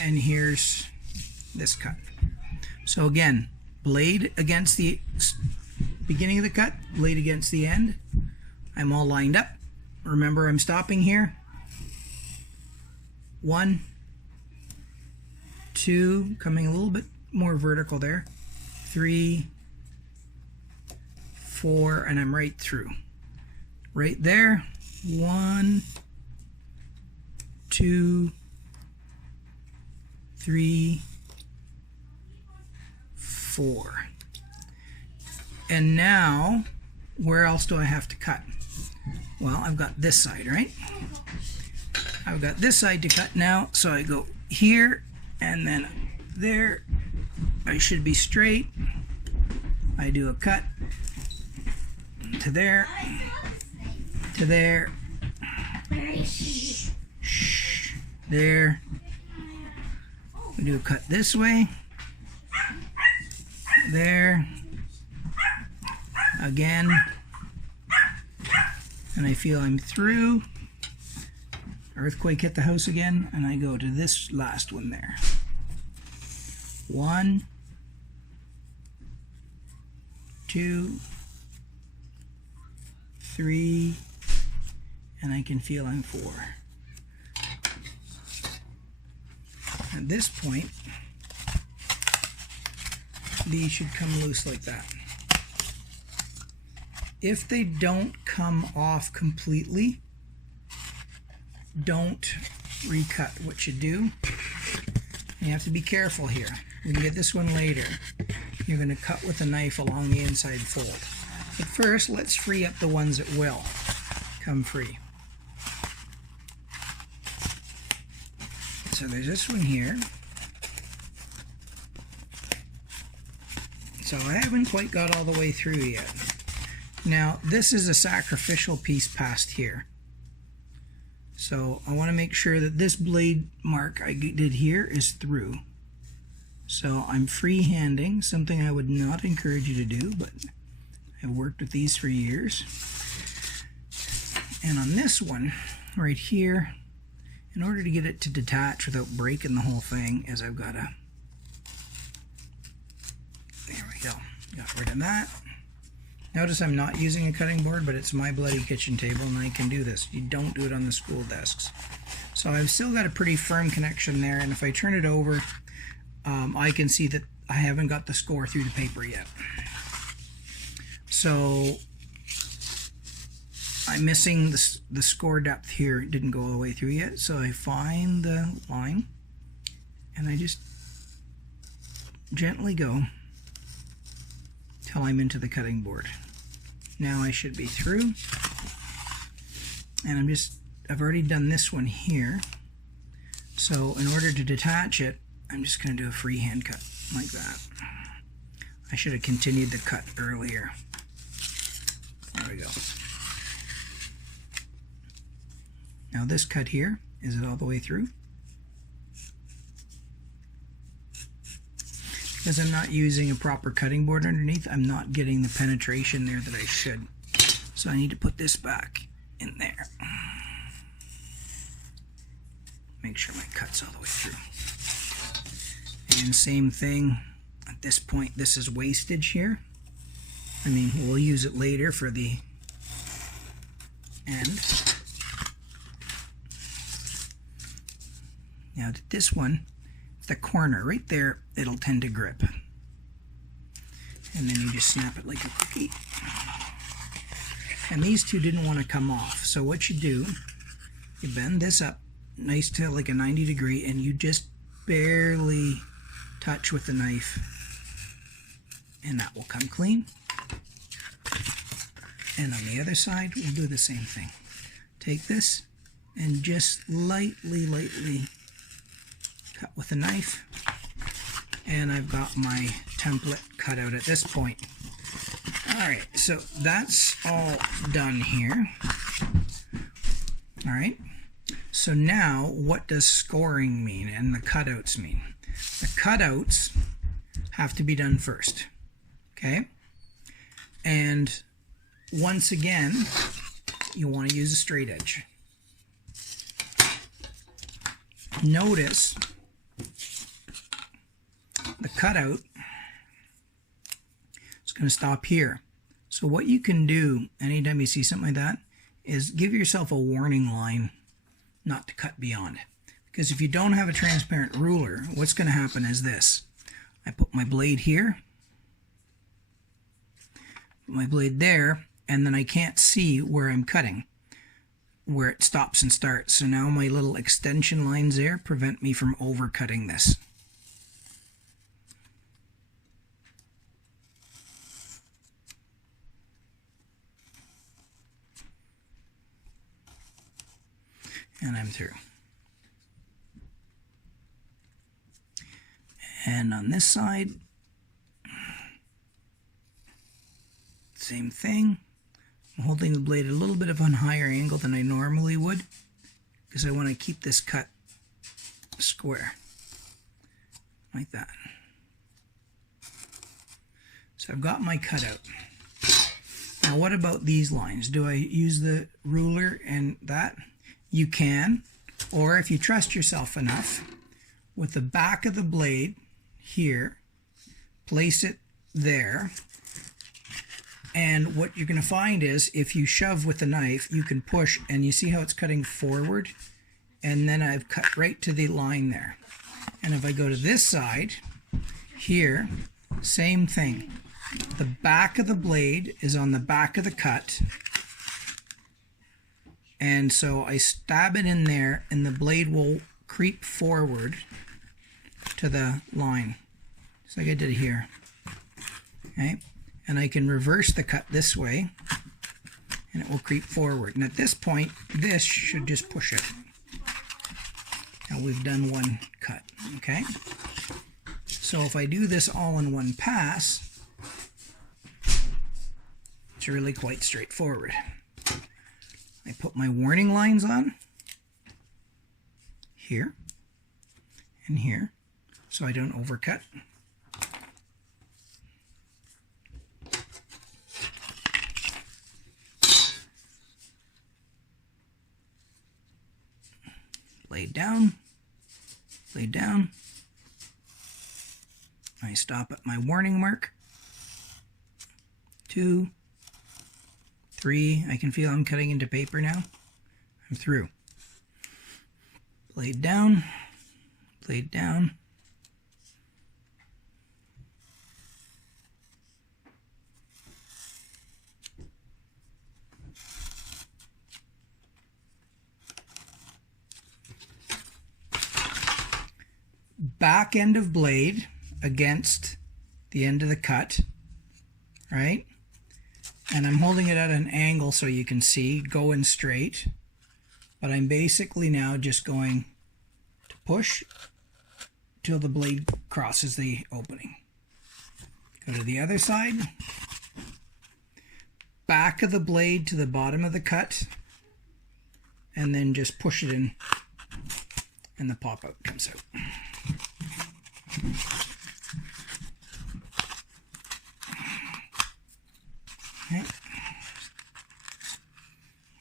and here's this cut. So again, blade against the beginning of the cut, blade against the end. I'm all lined up. Remember, I'm stopping here. 1, 2, coming a little bit more vertical there. 3, 4, and I'm right through. Right there. 1, 2, 3, 4. And now, where else do I have to cut? Well, I've got this side, right? I've got this side to cut now, so I go here and then there. I should be straight. I do a cut to there, to there, there. We do a cut this way, there, again, and I feel I'm through. Earthquake hit the house again, and I go to this last one there. 1, 2, 3, and I can feel I'm 4. At this point, these should come loose like that. If they don't come off completely, don't recut. What you do, you have to be careful here. We can get this one later. You're going to cut with a knife along the inside fold. But first, let's free up the ones that will come free. So there's this one here. So I haven't quite got all the way through yet. Now, this is a sacrificial piece past here. So I want to make sure that this blade mark I did here is through. So I'm free-handing, something I would not encourage you to do, but I've worked with these for years. And on this one, right here, in order to get it to detach without breaking the whole thing, is I've got to, there we go, got rid of that. Notice I'm not using a cutting board, but it's my bloody kitchen table and I can do this. You don't do it on the school desks. So I've still got a pretty firm connection there, and if I turn it over, I can see that I haven't got the score through the paper yet. So I'm missing the score depth here. It didn't go all the way through yet. So I find the line and I just gently go till I'm into the cutting board. Now I should be through, and I've already done this one here. So in order to detach it, I'm just going to do a freehand cut like that. I should have continued the cut earlier. There we go. Now this cut here, is it all the way through? Because I'm not using a proper cutting board underneath, I'm not getting the penetration there that I should. So I need to put this back in there. Make sure my cut's all the way through. And same thing, at this point, this is wastage here. I mean, we'll use it later for the end. Now this one, the corner right there, it'll tend to grip, and then you just snap it like a cookie. And these two didn't want to come off, so what you do, you bend this up nice to like a 90 degree, and you just barely touch with the knife, and that will come clean. And on the other side, we'll do the same thing. Take this and just lightly cut with a knife, and I've got my template cut out at this point. Alright, so that's all done here. Alright, so now what does scoring mean and the cutouts mean? The cutouts have to be done first, okay? And once again, you want to use a straight edge. Notice the cutout is going to stop here. So what you can do anytime you see something like that is give yourself a warning line not to cut beyond. Because if you don't have a transparent ruler, what's going to happen is this. I put my blade here, put my blade there, and then I can't see where I'm cutting, where it stops and starts. So now my little extension lines there prevent me from overcutting this. And I'm through. And on this side, same thing. I'm holding the blade at a little bit of a higher angle than I normally would because I want to keep this cut square, like that. So I've got my cutout. Now what about these lines? Do I use the ruler and that? You can, or if you trust yourself enough, with the back of the blade here, place it there, and what you're going to find is if you shove with the knife, you can push, and you see how it's cutting forward, and then I've cut right to the line there. And if I go to this side, here, same thing. The back of the blade is on the back of the cut, and so I stab it in there, and the blade will creep forward to the line, just like I did here. Okay, and I can reverse the cut this way, and it will creep forward. And at this point, this should just push it. Now we've done one cut. Okay, so if I do this all in one pass, it's really quite straightforward. I put my warning lines on here and here so I don't overcut. Blade down, blade down. I stop at my warning mark. 2, 3, I can feel I'm cutting into paper now. I'm through. Blade down, blade down. Back end of blade against the end of the cut, right? And I'm holding it at an angle so you can see, going straight. But I'm basically now just going to push till the blade crosses the opening. Go to the other side. Back of the blade to the bottom of the cut. And then just push it in, and the pop-out comes out. Okay.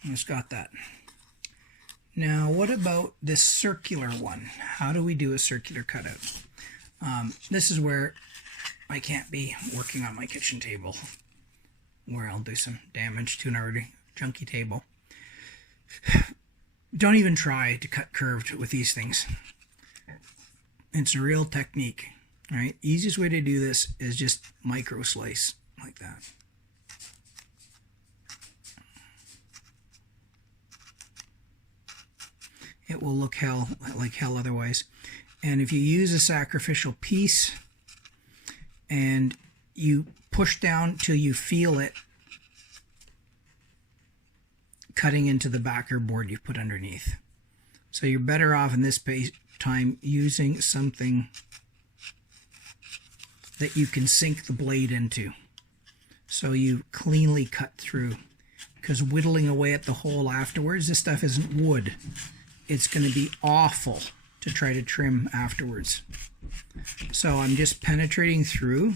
Just got that. Now, what about this circular one? How do we do a circular cutout? This is where I can't be working on my kitchen table, where I'll do some damage to an already junky table. Don't even try to cut curved with these things. It's a real technique. All right, easiest way to do this is just micro slice like that. It will look like hell otherwise. And if you use a sacrificial piece and you push down till you feel it cutting into the backer board you put underneath. So you're better off in this time using something that you can sink the blade into, so you cleanly cut through. Because whittling away at the hole afterwards, this stuff isn't wood. It's going to be awful to try to trim afterwards. So I'm just penetrating through.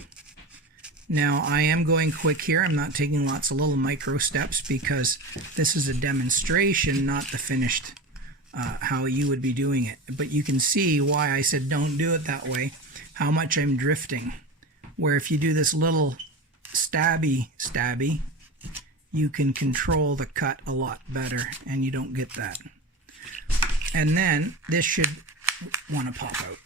Now I am going quick here. I'm not taking lots of little micro steps because this is a demonstration, not the finished how you would be doing it. But you can see why I said don't do it that way, how much I'm drifting. Where if you do this little stabby, you can control the cut a lot better and you don't get that. And then this should want to pop out.